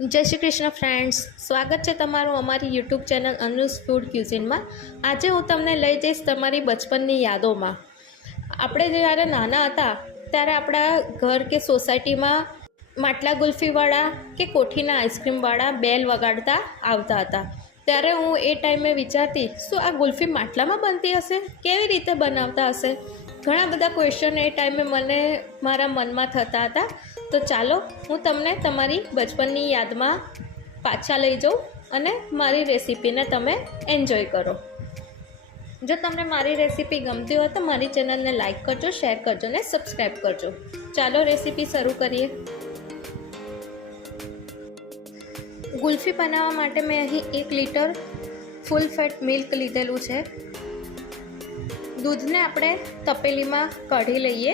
જય શ્રી કૃષ્ણ ફ્રેન્ડ્સ, સ્વાગત છે તમારું અમારી યુટ્યુબ ચેનલ અનુસ ફૂડ ક્યુઝિનમાં। આજે હું તમને લઈ જઈશ તમારી બચપનની યાદોમાં। આપણે જ્યારે નાના હતા ત્યારે આપણા ઘર કે સોસાયટીમાં માટલા ગુલ્ફીવાળા કે કોઠીના આઈસ્ક્રીમવાળા બેલ વગાડતા આવતા હતા। ત્યારે હું એ ટાઈમે વિચારતી, શું આ ગુલ્ફી માટલામાં બનતી હશે? કેવી રીતે બનાવતા હશે? ઘણા બધા ક્વેશ્ચન એ ટાઈમે મને મારા મનમાં થતા હતા। તો ચાલો હું તમને તમારી બચપનની યાદમાં પાછા લઈ જાઉં અને મારી રેસીપીને તમે એન્જોય કરો। જો તમને મારી રેસીપી ગમતી હોય તો મારી ચેનલને લાઈક કરજો, શેર કરજો અને સબસ્ક્રાઈબ કરજો। ચાલો રેસીપી શરૂ કરીએ। ગુલ્ફી બનાવવા માટે મેં અહીં 1 લીટર ફૂલ ફેટ મિલ્ક લીધેલું છે। દૂધને આપણે તપેલીમાં કાઢી લઈએ।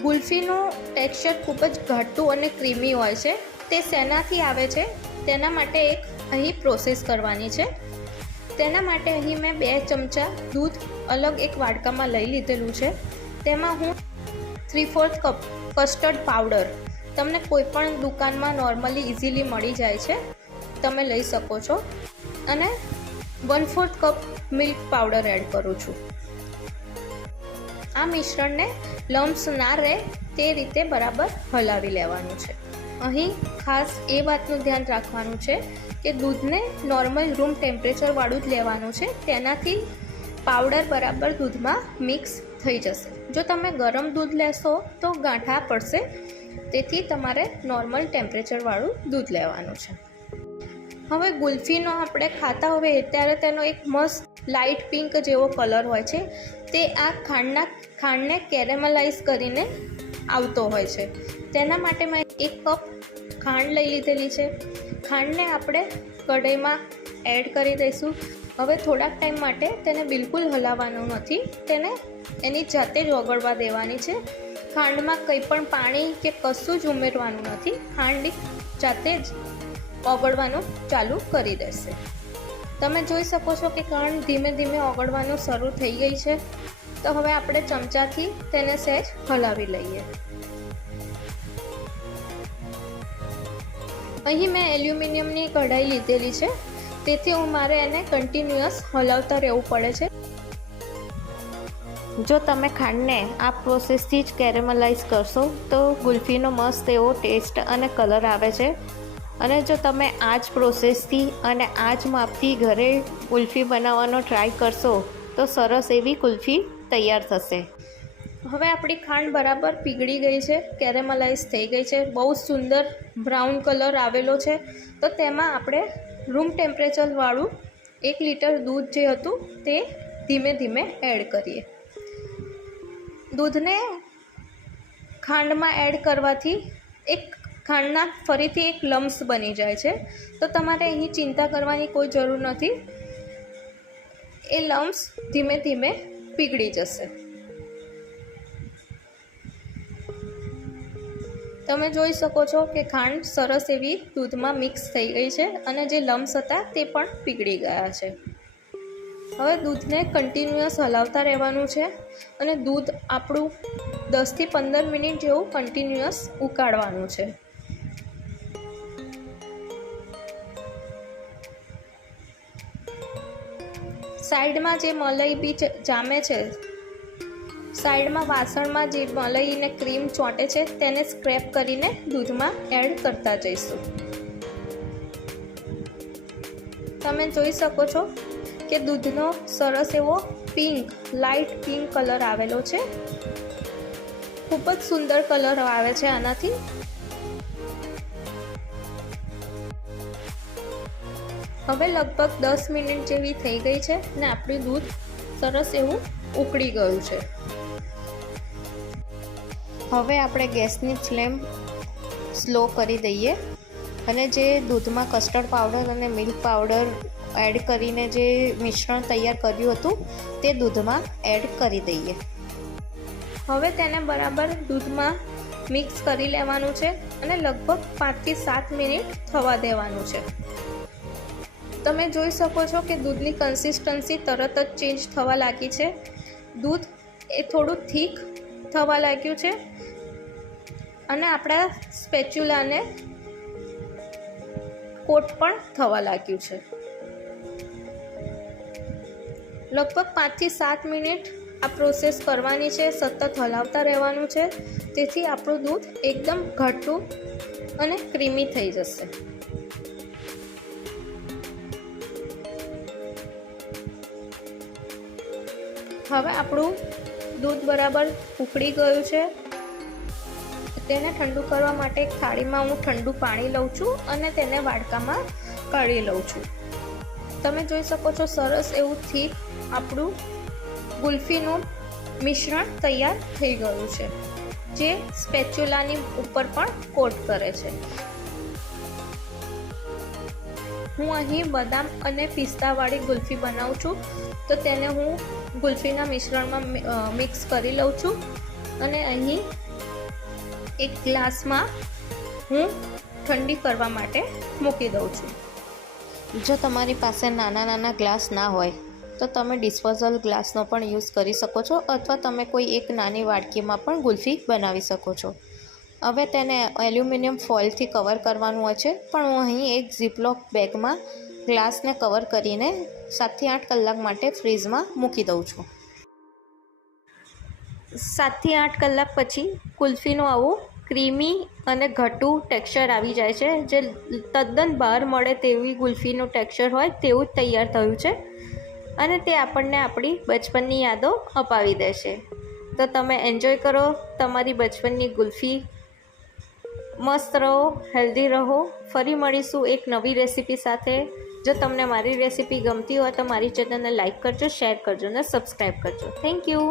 ગુલ્ફીનું ટેક્સચર ખૂબ જ ઘાટું અને ક્રીમી હોય છે। તે શેનાથી આવે છે તેના માટે એક અહીં પ્રોસેસ કરવાની છે। તેના માટે અહીં મેં 2 ચમચા દૂધ અલગ એક વાડકામાં લઈ લીધેલું છે। તેમાં હું 3/4 કપ કસ્ટર્ડ પાવડર, તમને કોઈ પણ દુકાનમાં નોર્મલી ઇઝીલી મળી જાય છે, તમે લઈ શકો છો, અને 1/4 કપ મિલ્ક પાવડર એડ કરું છું। આ મિશ્રણને લમ્સ ના રહે તે રીતે બરાબર હલાવી લેવાનું છે। અહીં ખાસ એ વાતનું ધ્યાન રાખવાનું છે કે દૂધને નોર્મલ રૂમ ટેમ્પરેચરવાળું જ લેવાનું છે, તેનાથી પાવડર બરાબર દૂધમાં મિક્સ થઈ જશે। જો તમે ગરમ દૂધ લેશો તો ગાંઠા પડશે, તેથી તમારે નોર્મલ ટેમ્પરેચરવાળું દૂધ લેવાનું છે। હવે ગુલ્ફીનો આપણે ખાતા હોઈએ ત્યારે તેનો એક મસ્ત લાઇટ પિંક જેવો કલર હોય છે, તે આ ખાંડને કેરેમલાઇઝ કરીને આવતો હોય છે। તેના માટે મેં 1 કપ ખાંડ લઈ લીધેલી છે। ખાંડને આપણે કઢાઈમાં એડ કરી દઈશું। હવે થોડાક ટાઈમ માટે તેને બિલકુલ હલાવવાનું નથી, તેને એની જાતે જ ઓગળવા દેવાની છે। ખાંડમાં કંઈ પણ પાણી કે કશું જ ઉમેરવાનું નથી, ખાંડ જાતે જ ઓગળવાનું ચાલુ કરી દેશે। તમે જોઈ શકો છો કે ખાંડ ધીમે ધીમે ઓગળવાનું શરૂ થઈ ગઈ છે। તો હવે આપણે ચમચાથી તેને સહેજ હલાવી લઈએ। અહીં મેં એલ્યુમિનિયમની કઢાઈ લીધેલી છે, તેથી મારે એને કન્ટિન્યુઅસ હલાવતા રહેવું પડે છે। જો તમે ખાંડને આ પ્રોસેસથી જ કેરેમલાઇઝ કરશો તો ગુલ્ફીનો મસ્ત એવો ટેસ્ટ અને કલર આવે છે। અને જો તમે આ જ પ્રોસેસથી અને આ જ માપથી ઘરે ગુલ્ફી બનાવવાનો ટ્રાય કરશો તો સરસ એવી ગુલ્ફી તૈયાર થશે। હવે આપણી ખાંડ બરાબર પીગળી ગઈ છે, કેરેમલાઇઝ થઈ ગઈ છે, બહુ સુંદર બ્રાઉન કલર આવેલો છે। તો તેમાં આપણે રૂમ ટેમ્પરેચરવાળું 1 લીટર દૂધ જે હતું તે ધીમે ધીમે એડ કરીએ। દૂધને ખાંડમાં એડ કરવાથી ખાંડના ફરીથી એક લમ્સ બની જાય છે, તો તમારે અહીં ચિંતા કરવાની કોઈ જરૂર નથી, એ લમ્સ ધીમે ધીમે પીગળી જશે। તમે જોઈ શકો છો કે ખાંડ સરસ એવી દૂધમાં મિક્સ થઈ ગઈ છે અને જે લમ્સ હતા તે પણ પીગળી ગયા છે। હવે દૂધને કન્ટિન્યુઅસ હલાવતા રહેવાનું છે અને દૂધ આપણું 10 થી 15 મિનિટ જેવું કન્ટિન્યુઅસ ઉકાળવાનું છે। સાઈડમાં જે મલાઈ બી જામે છે, સાઈડમાં વાસણમાં જે મલાઈ અને ક્રીમ ચોંટે છે તેને સ્ક્રેપ કરીને દૂધમાં એડ કરતા જઈશું। તમે જોઈ શકો છો કે દૂધનો સરસ એવો લાઇટ પિંક કલર આવેલો છે, ખૂબ જ સુંદર કલર આવે છે આનાથી। હવે લગભગ 10 મિનિટ જેવી થઈ ગઈ છે ને આપણું દૂધ સરસ એવું ઉકળી ગયું છે। હવે આપણે ગેસની ફ્લેમ સ્લો કરી દઈએ અને જે દૂધમાં કસ્ટર્ડ પાવડર અને મિલ્ક પાવડર એડ કરીને જે મિશ્રણ તૈયાર કર્યું હતું તે દૂધમાં એડ કરી દઈએ। હવે તેને બરાબર દૂધમાં મિક્સ કરી લેવાનું છે અને લગભગ 5 થી 7 મિનિટ થવા દેવાનું છે। તમે જોઈ શકો છો કે દૂધની કન્સિસ્ટન્સી તરત જ ચેન્જ થવા લાગી છે, દૂધ એ થોડું થીક થવા લાગ્યું છે અને આપણા સ્પેચ્યુલાને કોટ પણ થવા લાગ્યું છે. લગભગ 5 થી 7 મિનિટ આ પ્રોસેસ કરવાની છે. સતત હલાવતા રહેવાનું છે, તેથી આપણું દૂધ એકદમ ઘાટું અને ક્રીમી થઈ જશે. હવે આપણું દૂધ બરાબર ઉકળી ગયું છે. તેને ઠંડુ કરવા માટે એક થાળીમાં હું ઠંડુ પાણી લઉં છું અને તેને વાડકામાં કાઢી લઉં છું. તમે જોઈ શકો છો સરસ એવું થીક આપણું ગુલ્ફીનું મિશ્રણ તૈયાર થઈ ગયું છે, જે સ્પેચ્યુલાની ઉપર પણ કોટ કરે છે. હું અહીં બદામ અને પિસ્તાવાળી ગુલ્ફી બનાવું છું, તો તેને હું ગુલ્ફીના મિશ્રણમાં મિક્સ કરી લઉં છું અને અહીં એક ગ્લાસમાં હું ઠંડી કરવા માટે મૂકી દઉં છું. જો તમારી પાસે નાના ગ્લાસ ના હોય તો તમે ડિસ્પોઝલ ગ્લાસનો પણ યુઝ કરી શકો છો, અથવા તમે કોઈ એક નાની વાડકીમાં પણ ગુલ્ફી બનાવી શકો છો. હવે તેને એલ્યુમિનિયમ ફોઇલથી કવર કરવાનું હોય છે, પણ હું અહીં એક ઝીપલોક બેગમાં ગ્લાસને કવર કરીને 7 થી 8 કલાક માટે ફ્રીઝમાં મૂકી દઉં છું. 7 થી 8 કલાક પછી કુલ્ફીનું આવું ક્રીમી અને ઘટું ટેક્સચર આવી જાય છે, જે તદ્દન બહાર મળે તેવી ગુલ્ફીનું ટેક્સચર હોય તેવું જ તૈયાર થયું છે, અને તે આપણને આપણી બચપનની યાદો અપાવી દેશે. તો તમે એન્જોય કરો તમારી બચપનની ગુલ્ફી. મસ્ત રહો, હેલ્ધી રહો. ફરી મળીશું એક નવી રેસીપી સાથે. જો તમને મારી રેસીપી ગમતી હોય તો મારી ચેનલને લાઈક કરજો, શેર કરજો અને સબસ્ક્રાઈબ કરજો. Thank you.